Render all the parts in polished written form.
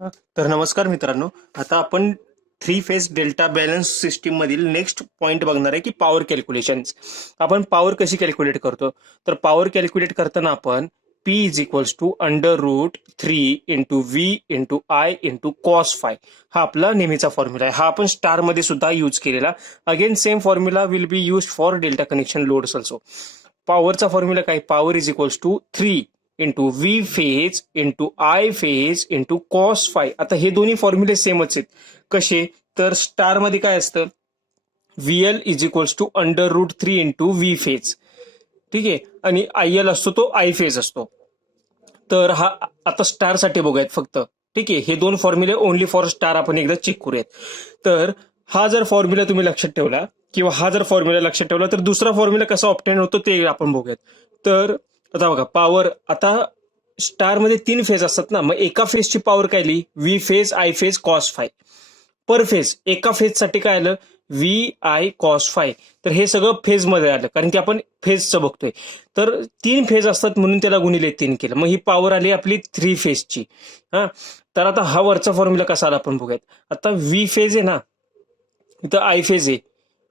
तर नमस्कार मित्रांनो. आता आपण three phase delta balance system मधील नेक्स्ट पॉइंट बघणार आहे की पॉवर कॅल्क्युलेशन. आपण पॉवर कशी कॅल्क्युलेट करतो? तर पॉवर कॅल्क्युलेट करताना आपण P is equals to √3 into V into I into cos phi हा आपला नेहमीचा फॉर्म्युला आहे. हा आपण स्टार मध्ये सुद्धा यूज केलेला. Again same formula will be use for delta connection loads also. पॉवरचा फॉर्म्युला काय? Power is equals to 3 into V phase into I phase into cos phi. आता हे दोन्ही फॉर्म्युले सेमच आहेत. कसे? तर स्टार मध्ये काय असतं? VL is equals to √3 into V phase. ठीक आहे. आणि IL असतो तो आय फेज असतो. तर हा आता स्टार साठी बघूयात फक्त. ठीक आहे. हे दोन फॉर्म्युले ओनली फॉर स्टार आपण एकदा चेक करूयात. तर हा जर फॉर्म्युला तुम्ही लक्षात ठेवला किंवा हा जर फॉर्म्युला लक्षात ठेवला तर दुसरा फॉर्म्युला कसा ऑप्टेन होतो ते आपण बघूयात. तर आता बघा, पॉवर आता स्टार मध्ये 3 फेज असतात ना, मग एका फेजची पॉवर काय लिही? V phase I phase cos five per phase. एका फेज साठी काय आलं? V I cos phi. तर हे सगळं फेज मध्ये आलं कारण की आपण फेजचं बघतोय. तर 3 फेज असतात म्हणून त्याला गुणिले 3 केलं. मग ही पॉवर आली आपली 3 फेजची. हा, तर आता हा वरचा फॉर्म्युला कसा आला आपण बघूयात. आता व्ही फेज आहे ना, इथं आय फेज आहे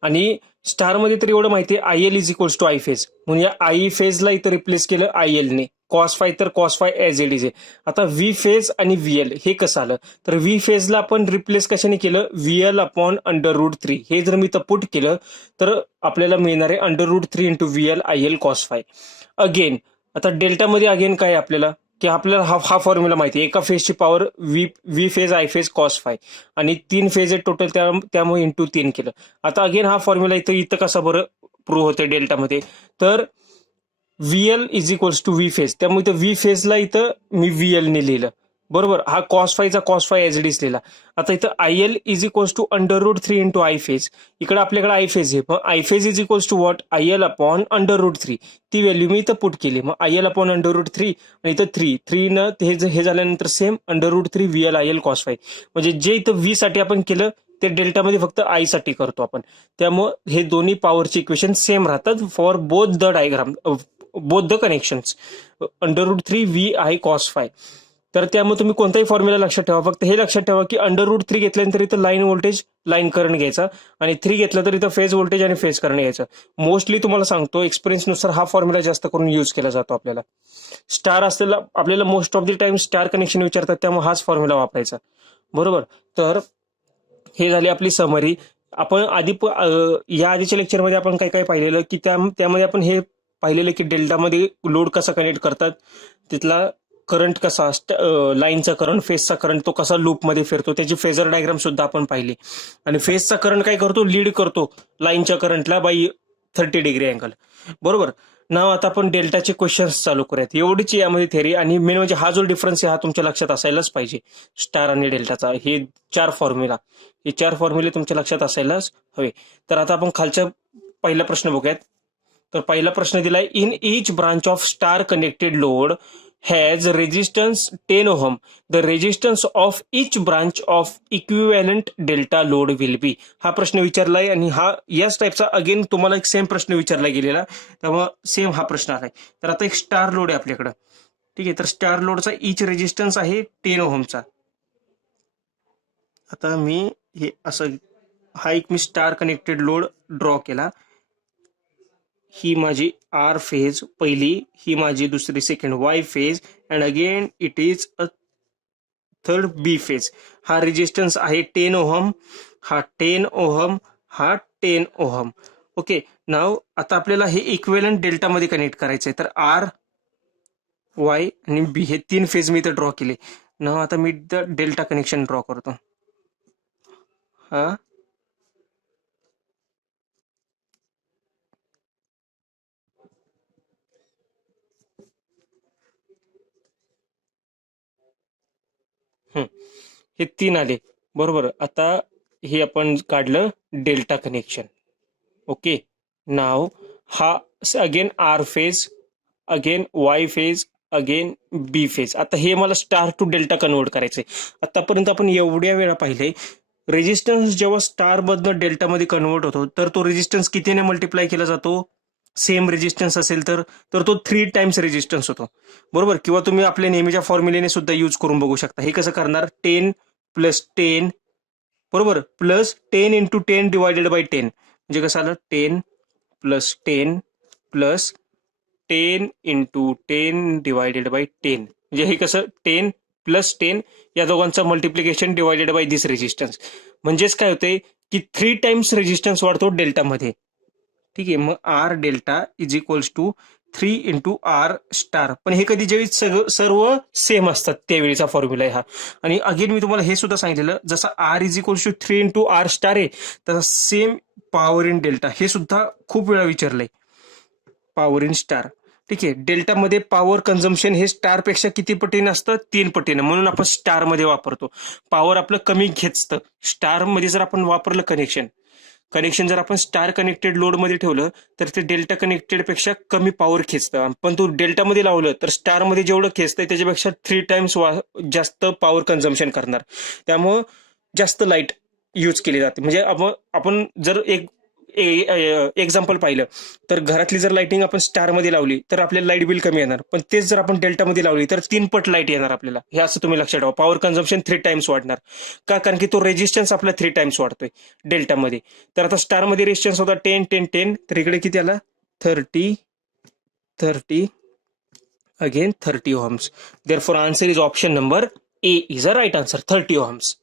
आणि स्टार मध्ये तर एवढं माहिती आहे IL is equals to I phase, म्हणून या आय फेजला इथं रिप्लेस केलं IL ने. कॉस फाय तर cos phi as it is आहे. आता व्ही फेज आणि VL हे कसं आलं? तर व्ही फेजला आपण रिप्लेस कशाने केलं? VL upon √3. हे जर मी इथं पुट केलं तर आपल्याला मिळणार आहे √3 into VL IL cos phi. Again आता डेल्टामध्ये अगेन काय आहे आपल्याला? की आपल्याला हा फॉर्म्युला माहिती आहे. एका फेजची power V phase I phase cos phi आणि 3 फेज आहे टोटल, त्यामुळे इंटू 3 केलं. आता अगेन हा फॉर्म्युला इथं इथं कसा बरं प्रूव्ह होते डेल्टामध्ये? तर VL is equals to V phase, त्यामुळे इथं व्ही फेजला इथं मी VL ने लिहिलं. बरोबर. हा कॉस फायचा cos phi as it is लिहिला. आता इथं IL is equals to √3 into I phase. इकडे आपल्याकडे आय फेज आहे, मग I phase is equals to what? IL upon √3. ती व्हॅल्यू मी इथं पुट केली. मग IL अपॉन √3 आणि इथं 3 न हे झाल्यानंतर same √3 VL IL cos phi. म्हणजे जे इथं व्ही साठी आपण केलं ते डेल्टामध्ये फक्त आय साठी करतो आपण. त्यामुळे हे दोन्ही पॉवरचे इक्वेशन सेम राहतात for both the diagram, both the connections. √3 V I cos phi. तर त्यामुळे तुम्ही कोणताही फॉर्म्युला लक्षात ठेवा. फक्त हे लक्षात ठेवा की √3 घेतल्यानंतर इथं लाईन व्होल्टेज लाईन करंट घ्यायचा आणि 3 घेतलं तर इथं फेज व्होल्टेज आणि फेज करंट घ्यायचं. मोस्टली तुम्हाला सांगतो एक्सपिरियन्सनुसार हा फॉर्म्युला जास्त करून यूज केला जातो आपल्याला. स्टार असलेला आपल्याला most of the time star connection विचारतात, त्यामुळे हाच फॉर्म्युला वापरायचा. बरोबर. तर हे झाली आपली समरी. आपण या आधीच्या लेक्चरमध्ये आपण काय काय पाहिलेलं की त्यामध्ये आपण हे पाहिलेलं की डेल्टामध्ये लोड कसा कनेक्ट करतात, तिथला करंट कसा, लाईनचा करंट, फेजचा करंट तो कसा लूपमध्ये फिरतो, त्याची फेजर डायग्राम सुद्धा आपण पाहिली. आणि फेजचा करंट काय करतो? लीड करतो लाईनच्या करंटला बाय 30 डिग्री अँगल. बरोबर. ना आता आपण डेल्टाचे क्वेश्चन्स चालू करूयात. एवढीच यामध्ये थेरी. आणि मेन म्हणजे हा जो डिफरन्स आहे हा तुमच्या लक्षात असायलाच पाहिजे. स्टार आणि डेल्टाचा हे 4 फॉर्म्युला, हे 4 फॉर्म्युले तुमच्या लक्षात असायलाच हवे. तर आता आपण खालच्या पहिला प्रश्न बघूयात. तर पहिला प्रश्न दिलाय, in each branch of star connected load has resistance 10 ohm. The resistance of each branch of equivalent delta load will be. हा प्रश्न विचारलाय आणि हा याच टाईपचा अगेन तुम्हाला एक सेम प्रश्न विचारला गेलेला, त्यामुळे सेम हा प्रश्न आहे. तर आता एक स्टार लोड आहे आपल्याकडं. ठीक आहे. तर स्टार लोडचा इच रेजिस्टन्स आहे 10 ओहमचा. आता मी हे असं, हा एक मी स्टार कनेक्टेड लोड ड्रॉ केला. ही माझी आर फेज पहिली, ही माझी दुसरी second Y phase, and again it is a third B phase. हा रेजिस्टन्स आहे 10 ओहम, हा 10 ओहम, हा 10 ओहम. ओके. नाव आता आपल्याला हे इक्विव्हॅलंट डेल्टामध्ये कनेक्ट करायचंय. तर आर, वाय आणि बी हे 3 फेज मी इथं ड्रॉ केले. नाव आता मी डेल्टा कनेक्शन ड्रॉ करतो. हा हे 3 आले. बरोबर. आता हे आपण काढलं डेल्टा कनेक्शन. ओके. नाव हा again R phase, again Y phase, again B phase. आता हे मला स्टार टू डेल्टा कन्वर्ट करायचंय. आतापर्यंत आपण एवढ्या वेळा पाहिले रेजिस्टन्स जेव्हा स्टार मधनं डेल्टामध्ये कन्वर्ट होतो तर तो रेजिस्टन्स कितीने मल्टिप्लाय केला जातो? सेम रेजिस्टन्स असेल तर तर तो 3 टाइम्स रेजिस्टन्स होतो, बरोबर. किंवा तुम्ही आपल्या नेहमीच्या फॉर्म्युलेने सुद्धा यूज करून बघू शकता. हे कसं करणार, 10 प्लस 10, बरोबर, प्लस 10 इंटू 10 डिवायडेड बाय 10, म्हणजे कसं आलं, 10 plus 10 plus 10 into 10 divided by 10, म्हणजे हे कसं 10 प्लस 10 या दोघांचं multiplication divided by this resistance. म्हणजेच काय होते की 3 टाइम्स रेजिस्टन्स वाढतो डेल्टामध्ये. ठीक आहे, मग R delta is equals to 3 into R star. पण हे कधी जेव्हा सर्व सेम असतात त्यावेळीचा फॉर्म्युला आहे हा. आणि अगेन मी तुम्हाला हे सुद्धा सांगितलेलं, जसं R is equals to 3 into R star आहे, तसा सेम पॉवर इन डेल्टा हे सुद्धा खूप वेळा विचारलंय, पॉवर इन स्टार. ठीक आहे, डेल्टामध्ये पॉवर कन्झम्पशन हे स्टार पेक्षा किती पटीने असतं, 3 पटीने, म्हणून आपण स्टार मध्ये वापरतो. पॉवर आपलं कमी खेचतं. स्टार मध्ये जर आपण वापरलं कनेक्शन जर आपण स्टार कनेक्टेड लोड मध्ये ठेवलं तर ते डेल्टा कनेक्टेड पेक्षा कमी पॉवर खेचतं. पण तू डेल्टा मध्ये लावलं तर स्टार मध्ये जेवढं खेचतंय त्याच्यापेक्षा 3 टाइम्स जास्त पॉवर कन्झम्पशन करणार. त्यामुळं जास्त लाईट यूज केली जाते. म्हणजे आपण जर एक एक्झाम्पल पाहिलं तर घरातली जर लाइटिंग आपण स्टार मध्ये लावली तर आपल्याला लाईट बिल कमी येणार, पण तेच जर आपण डेल्टा मध्ये लावली तर 3 पट लाईट येणार आपल्याला. हे असं तुम्ही लक्षात ठेवा. पॉवर कन्झम्पशन 3 टाइम्स वाढणार. का? कारण की तो रेजिस्टन्स आपला 3 टाइम्स वाढतोय डेल्टामध्ये. तर आता स्टार मध्ये रेजिस्टन्स होता 10 10 10, तर इकडे किती आला, 30 30, again 30 ohms. Therefore answer is option number A is a right answer, 30 ohms.